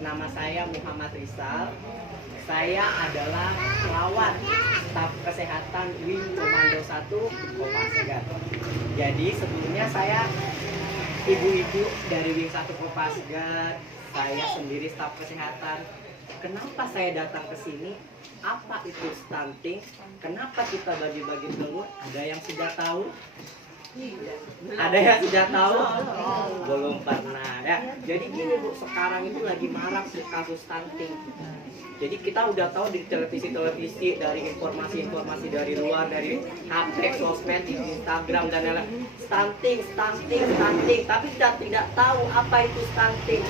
nama saya Muhammad Rizal. Saya adalah perawat staf kesehatan Wing Komando 1 Kopasgat. Jadi sebelumnya saya ibu-ibu dari Wing 1 Kopasgat. Saya sendiri staf kesehatan. Kenapa saya datang ke sini? Apa itu stunting? Kenapa kita bagi-bagi telur? Ada yang sudah tahu? Ada yang sudah tahu? Belum pernah ya. Jadi gini Bu, sekarang itu lagi marak kasus stunting. Jadi kita udah tahu di televisi-televisi, dari informasi-informasi dari luar, dari HP, sosmed, di Instagram dan lain-lain. Stunting. Tapi kita tidak tahu apa itu stunting.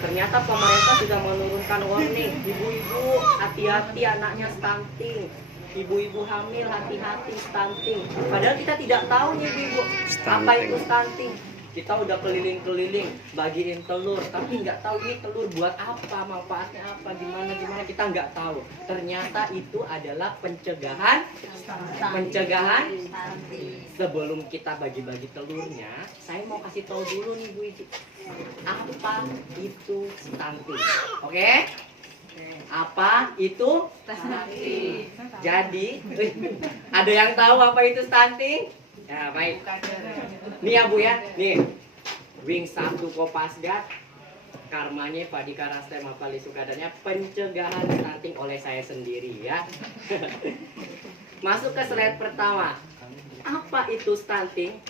Ternyata pemerintah sudah menurunkan warning, ibu-ibu hati-hati anaknya stunting. Ibu-ibu hamil hati-hati stunting. Padahal kita tidak tahu nih ibu apa itu stunting. Kita udah keliling-keliling bagiin telur, tapi nggak tahu ini telur buat apa, manfaatnya apa, gimana kita nggak tahu. Ternyata itu adalah pencegahan. Sebelum kita bagi-bagi telurnya, saya mau kasih tahu dulu nih Bu Ici, apa itu stunting. Oke? Apa itu stunting? Jadi, ada yang tahu apa itu stunting? Ya baik. Nih ya Bu ya, nih Wing 1 Kopasgat, karmanya Padika Rastema Pali Sukadanya, pencegahan stunting oleh saya sendiri ya. Masuk ke slide pertama. Apa itu stunting?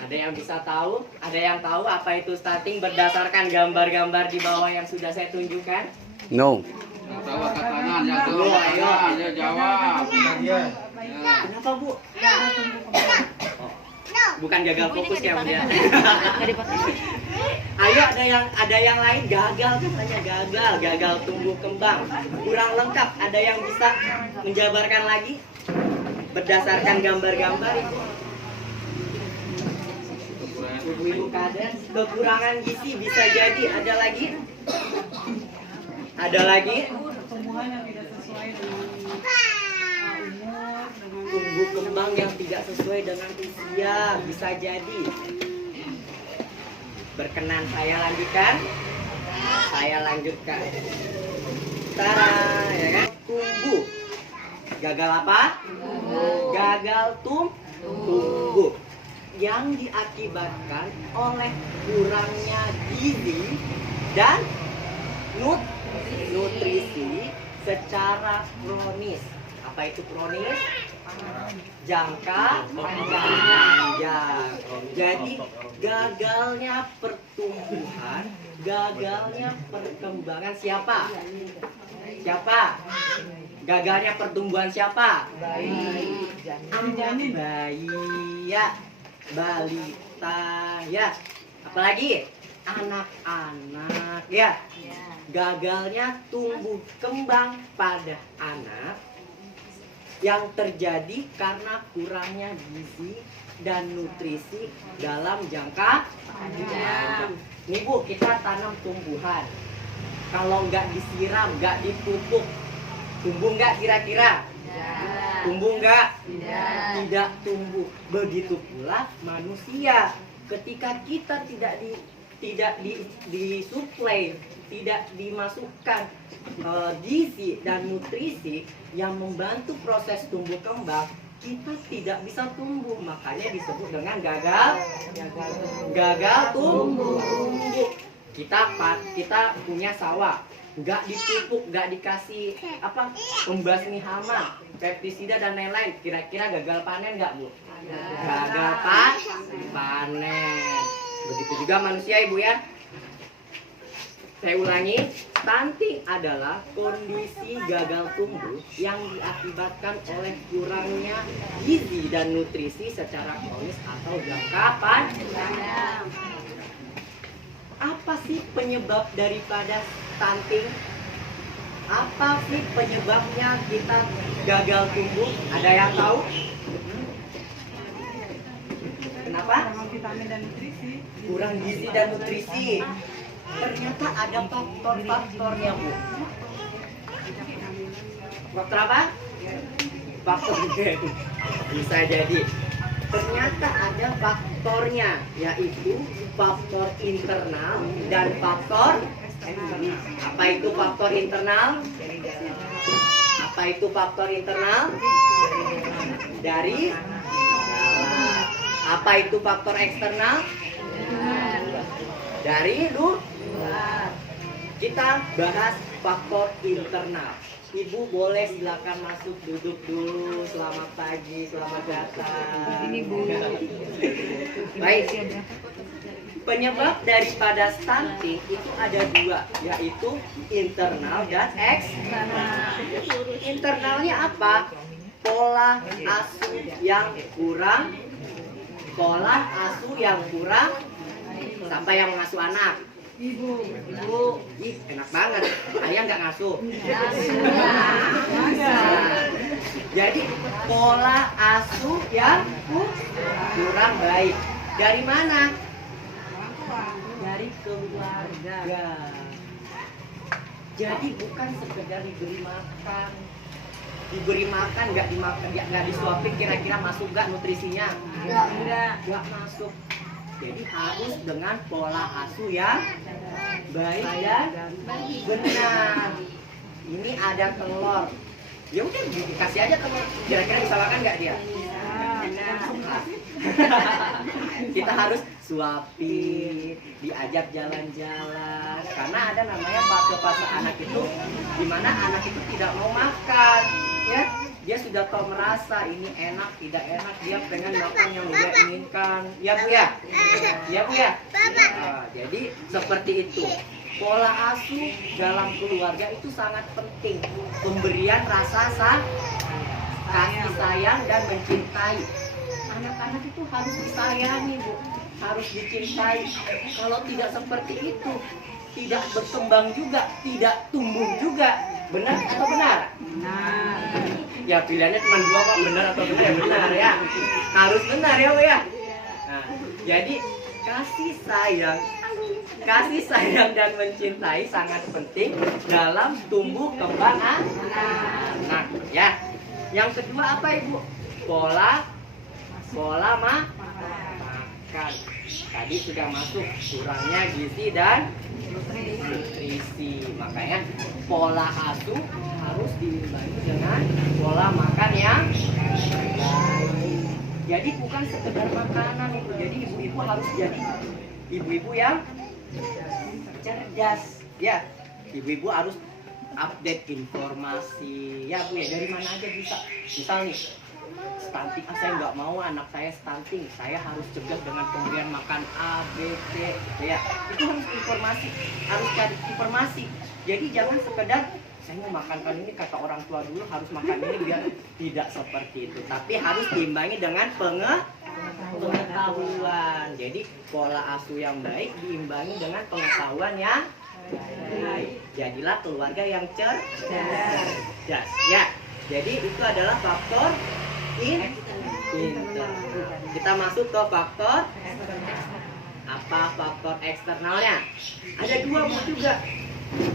Ada yang bisa tahu? Ada yang tahu apa itu stunting berdasarkan gambar-gambar di bawah yang sudah saya tunjukkan? No. Yang tahu angkat tangan, yang tahu angkat tangan, ya jawab. Kenapa Bu? Bukan gagal fokus ya Bu ya. Ayo ada yang lain gagal katanya, gagal tumbuh kembang, kurang lengkap. Ada yang bisa menjabarkan lagi berdasarkan gambar-gambar itu? Ibu-ibu kades, kekurangan gizi bisa jadi. Ada lagi? Ada lagi? Pertumbuhan yang tidak sesuai dengan umur, Tumbuh kembang yang tidak sesuai dengan usia bisa jadi. Berkenan saya lanjutkan? Saya lanjutkan. Tara, ya kan? Tumbuh. Gagal apa? Gagal tumbuh. Yang diakibatkan oleh kurangnya gizi dan nutrisi secara kronis. Apa itu kronis? Jangka panjang. Jadi gagalnya pertumbuhan, gagalnya perkembangan siapa? Gagalnya pertumbuhan siapa? Bayi ya, balita ya. Apalagi anak-anak ya. Gagalnya tumbuh kembang pada anak yang terjadi karena kurangnya gizi dan nutrisi dalam jangka panjang. Nih Bu, kita tanam tumbuhan. Kalau nggak disiram, nggak dipupuk, tumbuh nggak kira-kira? Tumbuh nggak? Tidak tumbuh. Begitu pula manusia. Ketika kita tidak disuplai, tidak dimasukkan gizi dan nutrisi yang membantu proses tumbuh kembang, kita tidak bisa tumbuh. Makanya disebut dengan gagal tumbuh. Kita punya sawah, nggak dipupuk, nggak dikasih pembasmi hama, pestisida dan lain-lain. Kira-kira gagal panen nggak Bu? Gagal panen. Begitu juga manusia Ibu ya. Saya ulangi, stunting adalah kondisi gagal tumbuh yang diakibatkan oleh kurangnya gizi dan nutrisi secara kronis atau jangka panjang. Apa sih penyebab daripada stunting? Apa sih penyebabnya kita gagal tumbuh? Ada yang tahu? Kenapa? kurang vitamin dan nutrisi. Kurang gizi dan nutrisi. Ternyata ada faktor-faktornya Bu. Faktor apa? Faktor bisa jadi. Ternyata ada faktornya, yaitu faktor internal dan faktor Apa itu faktor internal? Apa itu faktor internal? Dari dalam. Apa itu faktor eksternal? Dari luar. Kita bahas faktor internal. Ibu boleh silakan masuk, duduk dulu. Selamat pagi, selamat datang. Ini Bu. Baik. Penyebab daripada stunting itu ada dua, yaitu internal dan eksternal. Internalnya apa? Pola asuh yang kurang. Pola asuh yang kurang. Siapa yang mengasuh anak? Ibu. Ih, enak banget. Ayah nggak ngasuh. Jadi pola asuh yang kurang baik. Dari mana? Dari keluarga. Jadi bukan sekedar diberi makan. Diberi makan, nggak disuapin, kira-kira masuk nggak nutrisinya? Nggak masuk. Jadi harus dengan pola asuh yang baik dan benar. Ini ada telur. Ya udah dikasih aja telur. Kira-kira bisa makan nggak dia? Kita harus suapin, diajak jalan-jalan. Karena ada namanya fase-fase anak itu, di mana anak itu tidak mau makan, ya. Dia sudah tahu merasa ini enak, tidak enak, dia pengen makan yang dia inginkan. Ya Bu ya? Ya Bu ya? Nah, jadi seperti itu. Pola asuh dalam keluarga itu sangat penting. Pemberian rasa kasih sayang dan mencintai. Anak-anak itu harus disayangi Bu, harus dicintai. Kalau tidak seperti itu, tidak berkembang juga, tidak tumbuh juga. Benar atau benar? Benar. Ya pilihannya cuma dua Pak, benar atau benar ya benar ya. Harus benar ya Bu ya. Nah, jadi kasih sayang dan mencintai sangat penting dalam tumbuh kembang anak. Ya. Yang kedua apa Ibu? Pola makan. Tadi sudah masuk kurangnya gizi dan nutrisi. Makanya pola asuh harus diimbangi dengan pola makan yang baik. Jadi bukan sekedar makanan itu. Jadi ibu-ibu harus jadi ibu-ibu yang cerdas. Ya, ibu-ibu harus update informasi. Ya Bu ya, dari mana aja bisa. Misal nih, stunting, saya nggak mau anak saya stunting, saya harus cegah dengan pemberian makan A, B, C, ya. Itu harus informasi, harus cari informasi. Jadi jangan sekedar saya mau makan ini kata orang tua dulu harus makan ini, biar tidak seperti itu. Tapi harus diimbangi dengan pengetahuan. Jadi pola asuh yang baik diimbangi dengan pengetahuan yang baik. Jadilah keluarga yang cerdas. Ya. Jadi itu adalah faktor internal. Kita masuk ke faktor apa? Faktor eksternalnya. Ada dua Bu juga.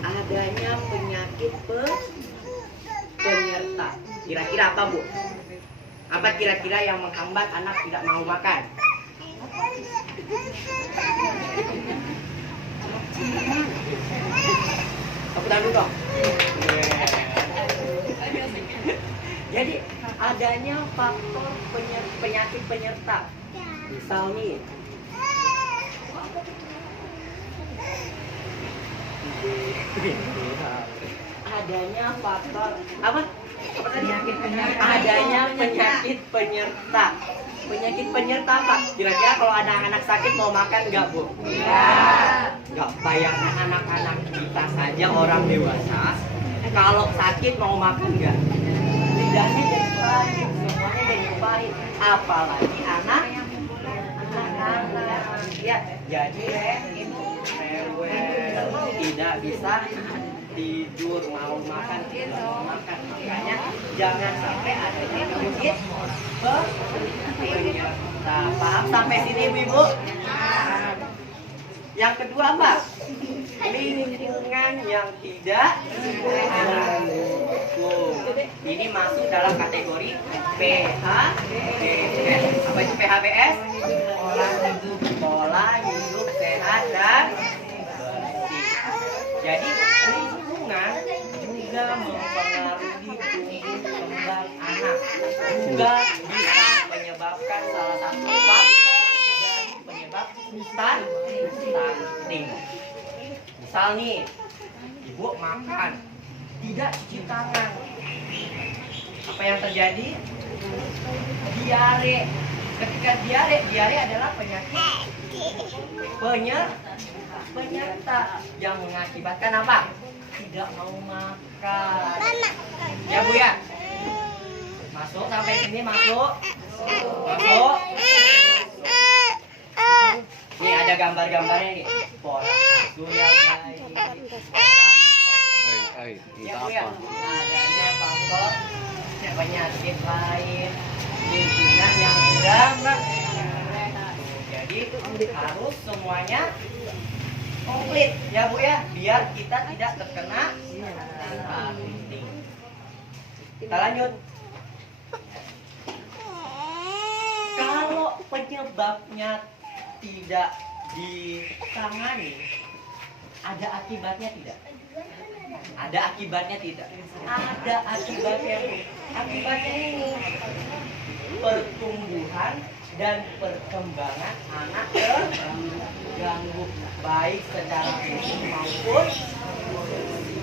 Adanya penyakit penyerta. Kira-kira apa Bu? Apa kira-kira yang menghambat anak tidak mau makan? Aku tahu dong. Jadi adanya faktor penyakit penyerta. Misal nih, adanya faktor apa? Apa tadi? Adanya penyakit penyerta. Penyakit penyerta apa? Kira-kira kalau ada anak sakit mau makan nggak Bu? Iya. Nggak, bayangkan anak-anak kita saja orang dewasa, kalau sakit mau makan nggak? Lidahnya jadi pahit, semuanya jadi pahit. Apalagi anak-anak. Ya, jadi rewel, tidak bisa tidur, mau makan tidak mau makan. Makanya jangan sampai adanya penyakit penyerta. Paham sampai sini Ibu? Yang kedua apa? Lingkungan yang tidak mendukung. Ini masuk dalam kategori PHBS. Apa itu PHBS? Pola hidup sehat dan bersih. Jadi lingkungan juga mempengaruhi tumbuh kembang anak, juga bisa menyebabkan salah satu faktor dari penyebab stunting. Misal nih, ibu makan tidak cuci tangan, apa yang terjadi? Diare. Ketika diare adalah penyakit penyerta yang mengakibatkan apa? Tidak mau makan. Ya Bu ya. Masuk sampai sini, masuk. Masuk. Nih ada gambar-gambarnya nih. Pola asuh yang baik. Ya Bu ya. Adanya faktor penyakit lain, lingkungan yang tidak. Jadi harus semuanya komplit ya Bu ya, biar kita tidak terkena stunting. Kita lanjut. Kalau penyebabnya tidak ditangani, ada akibatnya tidak? Ada akibatnya tidak? Ada akibatnya. Akibatnya ini pertumbuhan dan perkembangan anak terganggu, baik secara fisik maupun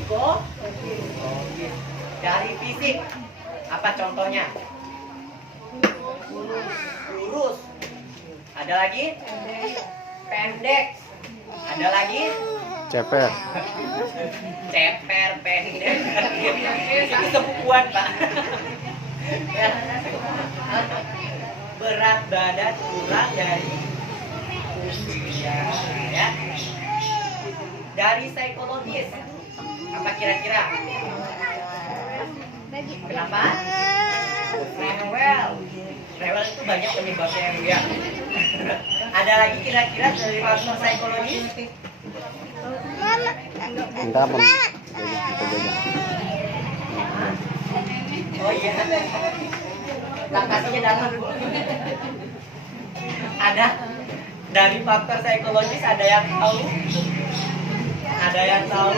psikologis. Dari fisik, apa contohnya? Kurus. Ada lagi? Pendek. Ada lagi? Ceper. Ceper, pendek. Itu sepupuan Pak. Berat badan kurang dari usia ya. Dari psikologis, apa kira-kira? Kenapa? Rewel itu banyak penyebabnya ya. Ada lagi kira-kira dari faktor psikologis? Minta apa? Oh iya. Tak kasihnya dalam. Ada dari faktor psikologis, ada yang tahu? Ada yang tahu?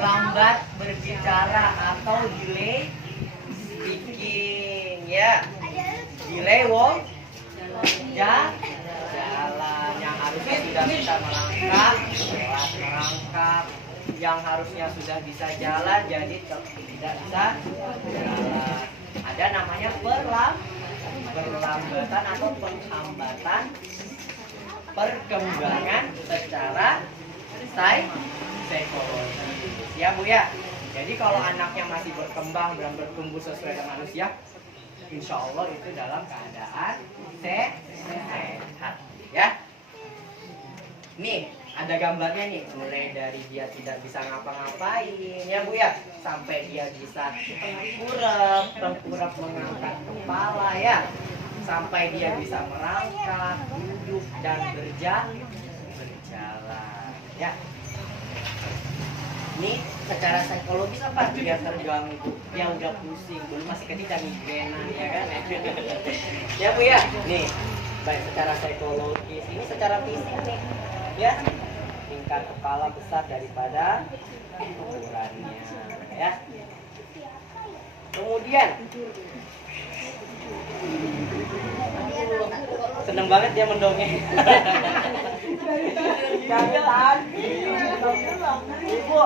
Lambat berbicara atau delay speaking ya. Delay walk jalan yang harusnya sudah bisa melangkah lewat merangkak, yang harusnya sudah bisa jalan jadi tidak bisa jalan. Ada namanya perlambatan atau penghambatan perkembangan secara psikologis ya Bu ya. Jadi kalau anaknya masih berkembang dan bertumbuh sesuai dengan manusia, insya Allah itu dalam keadaan sehat ya. Nih ada gambarnya nih, mulai dari dia tidak bisa ngapa-ngapain ya Bu ya, sampai dia bisa tengkurap mengangkat kepala ya, sampai dia bisa merangkak, duduk dan berjalan ya. Ini secara psikologis apa? Dia terganggu, dia udah pusing, dulu masih kecil dan migrena ya kan? Ya Bu ya, nih baik secara psikologis, ini secara fisik nih ya, tingkat kepala besar daripada ukurannya ya. Kemudian seneng banget dia mendongeng. Ibu,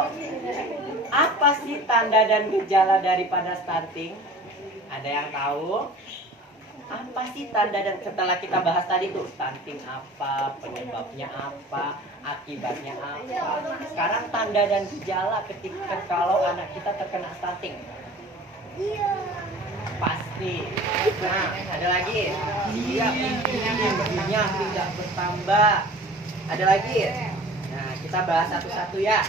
apa sih tanda dan gejala daripada stunting? Ada yang tahu? Apa sih tanda dan, setelah kita bahas tadi tuh, stunting apa, penyebabnya apa, akibatnya apa. Sekarang tanda dan gejala ketika kalau anak kita terkena stunting. Pasti. Nah, ada lagi. Dia giginya tidak bertambah. Ada lagi. Nah, kita bahas satu-satu ya.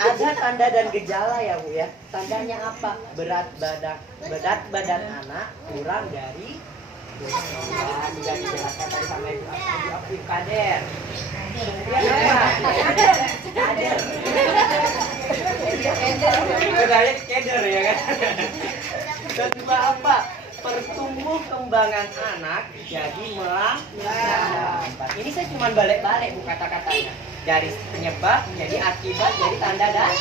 Ada tanda dan gejala ya Bu ya. Tandanya apa? Berat badan anak kurang dari sudah dijelaskan tadi sama Ibu Kader. Keder ya kan. Dan juga apa? pertumbuh kembangan anak jadi melambat. Ini saya cuma balik-balik bu kata-katanya. Dari penyebab jadi akibat jadi tanda dan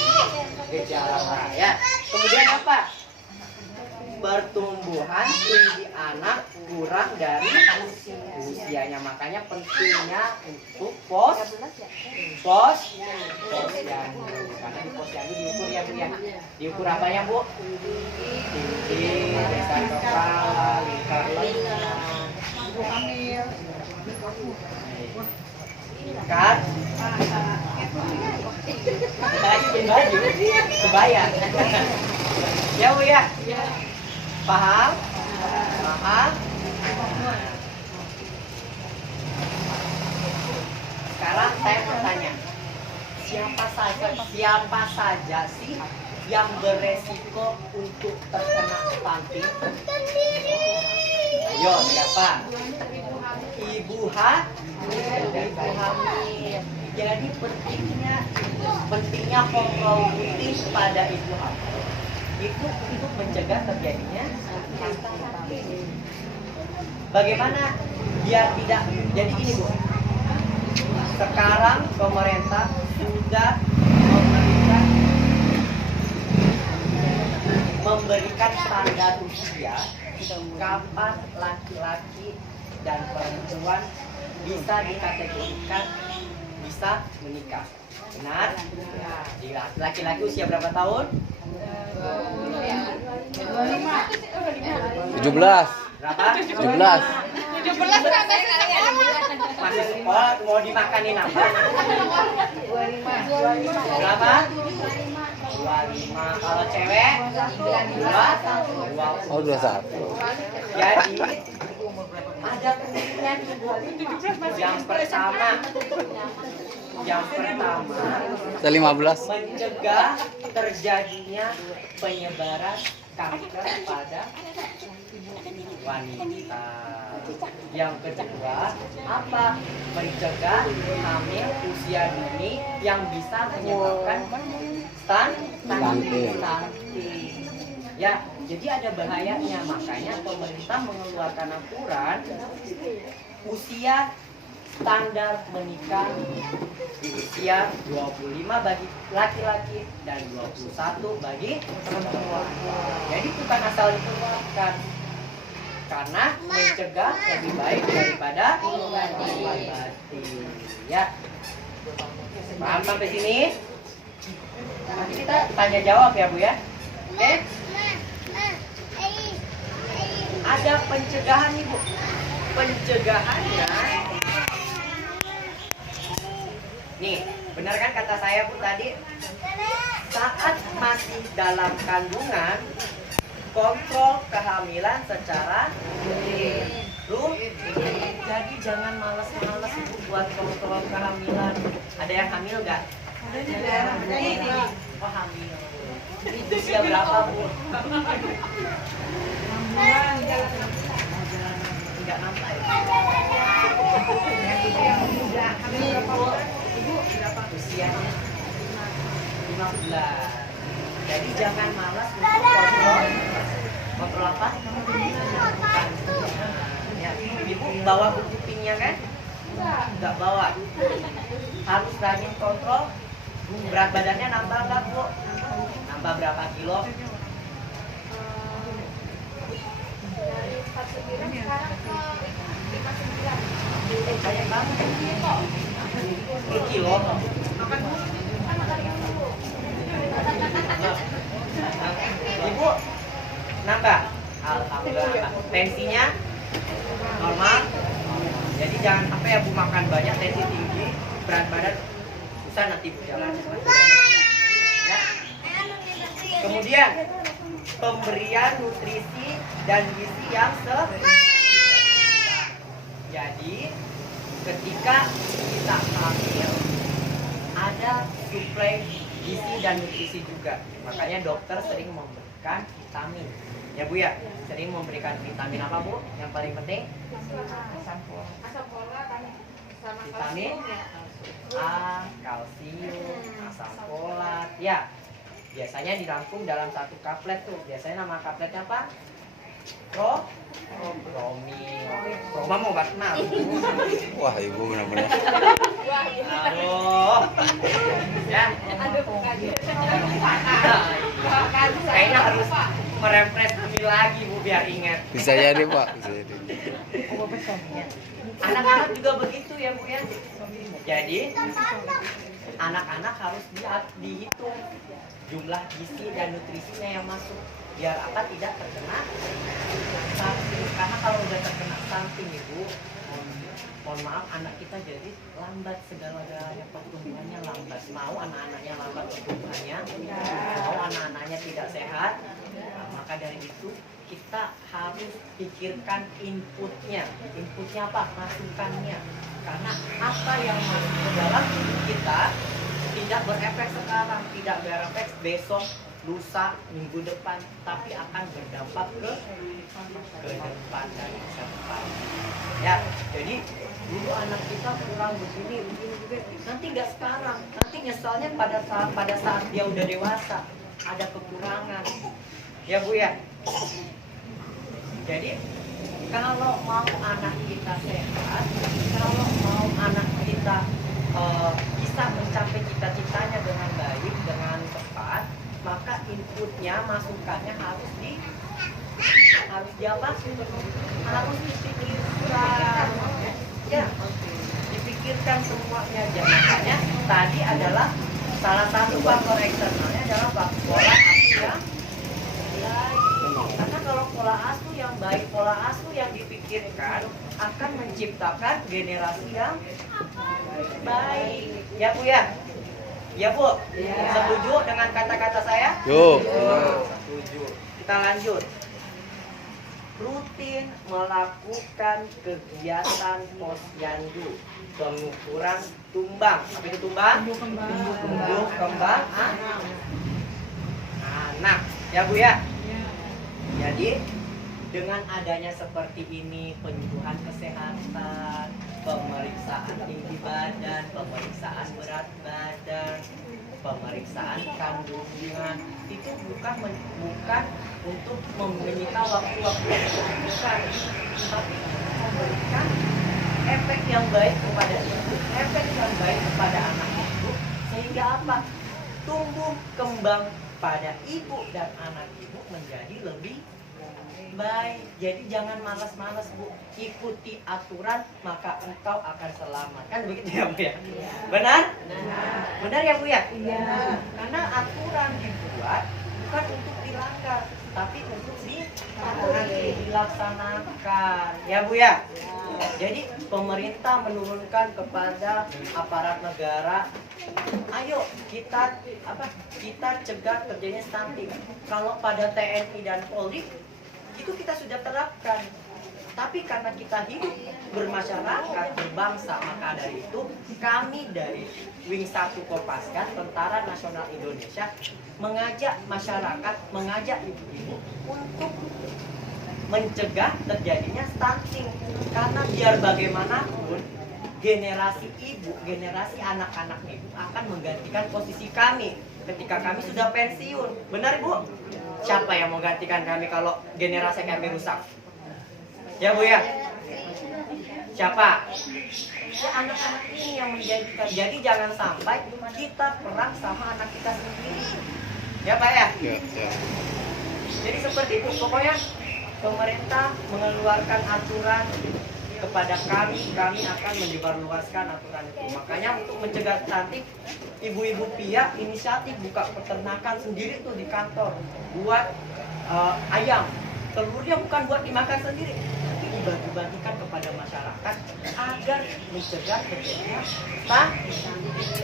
gejala ya. Kemudian apa? Pertumbuhan tinggi anak kurang dari usianya, makanya pentingnya untuk posyandu. Karena di posyandu diukur ya bu ya. Diukur apa ya bu? Tinggi, besar kepala, lingkar lengan, Ibu hamil. lingkar. Kita lagi bikin baju, kebaya. Ya bu ya. Paham? Paham? Sekarang saya mau tanya, siapa saja sih yang beresiko untuk terkena stunting? Ayo, siapa? Ibu hamil. Jadi pentingnya kontrol rutin pada ibu hamil itu untuk mencegah terjadinya stunting. Bagaimana biar tidak jadi gini bu? Sekarang pemerintah sudah memberikan standar usia kapan laki-laki dan perempuan bisa dikategorikan bisa menikah. Benar? Laki-laki usia berapa tahun? 17. Berapa? 17. Masih sekolah mau dimakanin apa? 25. Berapa? 25. Kalau cewek? 20. Oh, 21. Jadi ada kemungkinan yang pertama Saya 15. mencegah terjadinya penyebaran kanker pada wanita. Yang kedua, apa? Mencegah hamil usia dini yang bisa menyebabkan stunting. Ya, jadi ada bahayanya. Makanya pemerintah mengeluarkan aturan usia standar menikah di usia 25 bagi laki-laki dan 21 bagi perempuan. Jadi bukan asal dikeluarkan, karena mencegah lebih baik daripada mengobati. Ya, paham sampai sini? Nanti kita tanya jawab ya bu ya. Oke? Ada pencegahan nih bu. Pencegahannya nih, benar kan kata saya bu tadi? Saat masih dalam kandungan, kontrol kehamilan secara rutin. Jadi jangan malas-malas bu buat kontrol kehamilan. Ada yang hamil nggak? Ada. Oh hamil. Itu usia berapa bu? 6 bulan. Enggak nampak ya? Ibu berapa usianya? 5 bulan. Jadi jangan malas untuk kontrol apa? Ya, ibu bawa buku pinnya kan? Enggak bawa. Harus rajin kontrol. Berat badannya nambah nggak bu? Nambah berapa kilo? Dari 49 sekarang ke 59. Banyak banget. 10 kilo. Ibu nambah. Alhamdulillah. Tensinya normal. Jadi jangan sampai ya bu makan banyak, tensi tinggi, berat badan susah nanti bu jalan. Ya. Kemudian pemberian nutrisi dan gizi yang jadi ketika kita hamil ada suplai gizi dan nutrisi juga. Makanya dokter sering memberikan vitamin. Ya bu ya, sering memberikan vitamin apa bu? Yang paling penting? Asam folat sama Vitamin A, kalsium, asam folat. Ya, biasanya dirangkum dalam satu kaplet tuh. Biasanya nama kapletnya apa? C. Promil. Proma mau gak kenal. Wah, ibu benar-benar. Aduh. Ya. Aduh, kaget. Kayaknya harus merefresh kami lagi Bu biar ingat. Bisa jadi, Pak. Bisa jadi. Anak-anak juga begitu ya Bu ya. Jadi anak-anak harus dihitung jumlah gizi dan nutrisinya yang masuk biar apa tidak terkena stunting. Karena kalau udah terkena stunting Ibu, mohon maaf anak kita jadi lambat segala-galanya, pertumbuhannya lambat. Mau anak-anaknya lambat pertumbuhannya, mau anak-anaknya tidak sehat. Nah, maka dari itu kita harus pikirkan inputnya. Inputnya apa? Masukannya. Karena apa yang masuk ke dalam tubuh kita tidak berefek sekarang, tidak berefek besok, lusa, minggu depan, tapi akan berdampak ke depan dan masa depan. Ya, jadi dulu anak kita kurang begini, nanti nggak sekarang, nanti nyesalnya pada saat dia udah dewasa, ada kekurangan. Ya Bu ya. Jadi kalau mau anak kita sehat, kalau mau anak kita bisa mencapai cita-citanya dengan baik, dengan tepat, maka inputnya, masukannya harus dipikirkan. Ya, dipikirkan semuanya. Makanya tadi adalah salah satu faktor eksternalnya adalah pola asuh yang baik. Karena kalau pola asuh yang baik, pola asuh yang dipikirkan akan menciptakan generasi yang baik. Ya Bu ya? Ya Bu? Setuju dengan kata-kata saya? Yuk. Setuju. Kita lanjut. Rutin melakukan kegiatan posyandu, pengukuran tumbang. Apa itu tumbang? Tumbuh kembang anak. Ya Bu ya? Jadi dengan adanya seperti ini, penyuluhan kesehatan, pemeriksaan tinggi badan, pemeriksaan berat badan, pemeriksaan kandungan, itu bukan untuk menyita waktu-waktu, bukan, tapi memberikan efek yang baik kepada ibu, efek yang baik kepada anak ibu, sehingga apa? Tumbuh kembang pada ibu dan anak ibu menjadi lebih baik. Jadi jangan malas-malas Bu, ikuti aturan maka engkau akan selamat. Kan begitu ya Bu ya? Benar? Benar ya Bu ya? Iya. Karena aturan dibuat bukan untuk dilanggar, tapi untuk dilaksanakan. Ya Bu ya? Jadi pemerintah menurunkan kepada aparat negara, ayo kita cegah terjadinya stunting. Kalau pada TNI dan Polri itu kita sudah terapkan. Tapi karena kita hidup bermasyarakat, berbangsa, maka dari itu kami dari Wing 1 Kopasgat, Tentara Nasional Indonesia, mengajak masyarakat, mengajak ibu-ibu untuk mencegah terjadinya stunting. Karena biar bagaimanapun generasi ibu, generasi anak-anak ibu akan menggantikan posisi kami ketika kami sudah pensiun. Benar Bu? Siapa yang mau gantikan kami kalau generasi kami rusak? Ya Bu ya? Siapa? Ya anak-anak ini yang menjadikan. Jadi jangan sampai kita perang sama anak kita sendiri. Ya Pak ya? Ya. Jadi seperti itu pokoknya pemerintah mengeluarkan aturan kepada kami akan menyebarluaskan aturan itu. Makanya untuk mencegah stunting, ibu-ibu pia inisiatif buka peternakan sendiri tuh di kantor, buat ayam. Telurnya bukan buat dimakan sendiri, tapi dibagi-bagikan kepada masyarakat agar mencegah terjadinya stunting.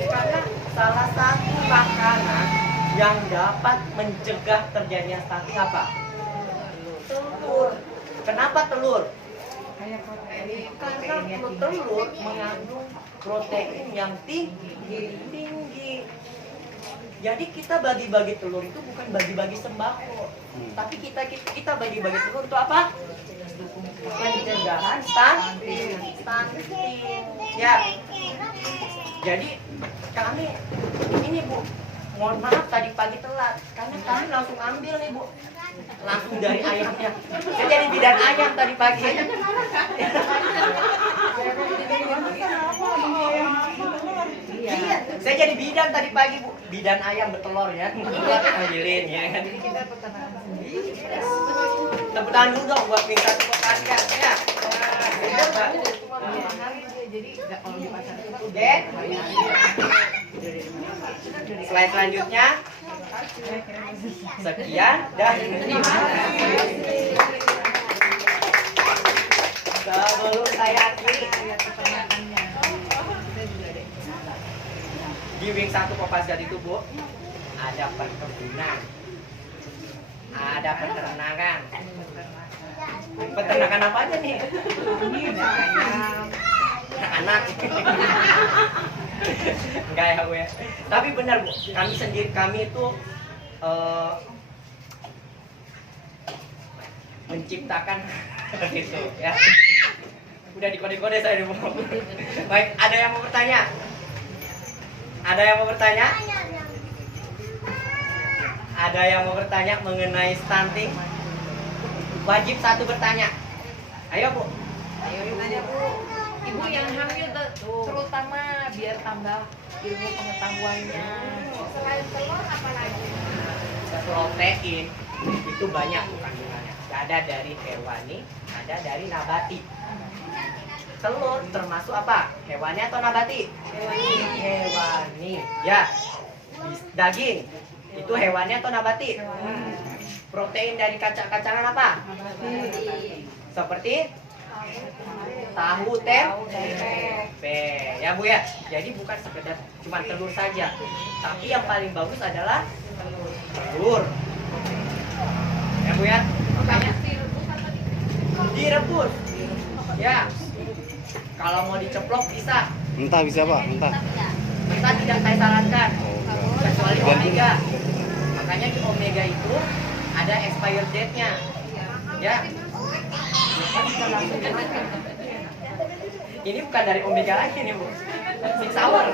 Karena salah satu makanan yang dapat mencegah terjadinya stunting apa? Telur. Kenapa telur? Karena telur mengandung protein yang tinggi. Jadi kita bagi-bagi telur itu bukan bagi-bagi sembako, tapi kita bagi-bagi telur untuk apa? Pencegahan stunting. Ya. Jadi kami ini Bu, mohon maaf tadi pagi telat karena kami langsung ambil nih Bu, langsung dari ayamnya. Saya jadi bidan ayam tadi pagi. Iya, saya jadi bidan tadi pagi Bu, bidan ayam bertelur ya, telat ambilin ya kan. Tepuk tangan dulu dong buat Wing 1 Kopasgat ya. Jadi nggak kalau di pasar itu Oke. Slide selanjutnya. Sekian dan sebelum saya akhiri di Wing 1 Kopasgat itu Bu, ada perkebunan, ada peternakan. Peternakan apa aja nih? Anak. Enggak ya Bu ya. Tapi benar Bu, kami itu menciptakan gitu ya. Udah dikode-kode saya Bu. Baik, ada yang mau bertanya? Ada yang mau bertanya? Ada yang mau bertanya mengenai stunting? Wajib satu bertanya. Ayo Bu. Ayo tanya Bu. Ibu yang hamil terutama biar tambah ilmu pengetahuannya. Selain telur apa lagi? Protein itu banyak kandungannya. Ada dari hewani, ada dari nabati. Telur termasuk apa? Hewani atau nabati? Hewani. Ya. Daging itu hewani atau nabati? Protein dari kacang-kacangan apa? Seperti tahu, tempe. Ya Bu ya. Jadi bukan sekedar cuma telur saja. Tapi yang paling bagus adalah telur. Ya Bu ya. Makanya direbus. Ya. Kalau mau diceplok bisa. Mentah bisa Pak, mentah. Mentah tidak saya sarankan. Oh, Kecuali omega. Makanya di omega itu ada expired date-nya. Ya. Ini bukan dari omega lagi nih Bu. Six hour.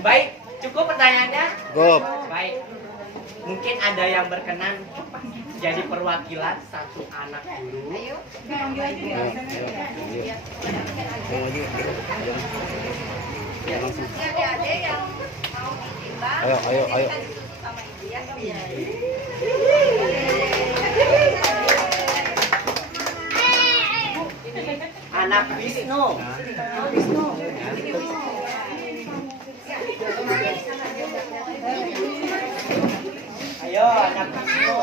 Baik, cukup pertanyaannya? Gop. Baik. Mungkin ada yang berkenan jadi perwakilan satu anak guru. Ayo, ayo. Ayo lagi. Ya. Langsung. Adik-adik yang mau ditimbang. Ayo. Kita disuruh sama ibu ya. Anak Wisnu. Ayo anak Wisnu.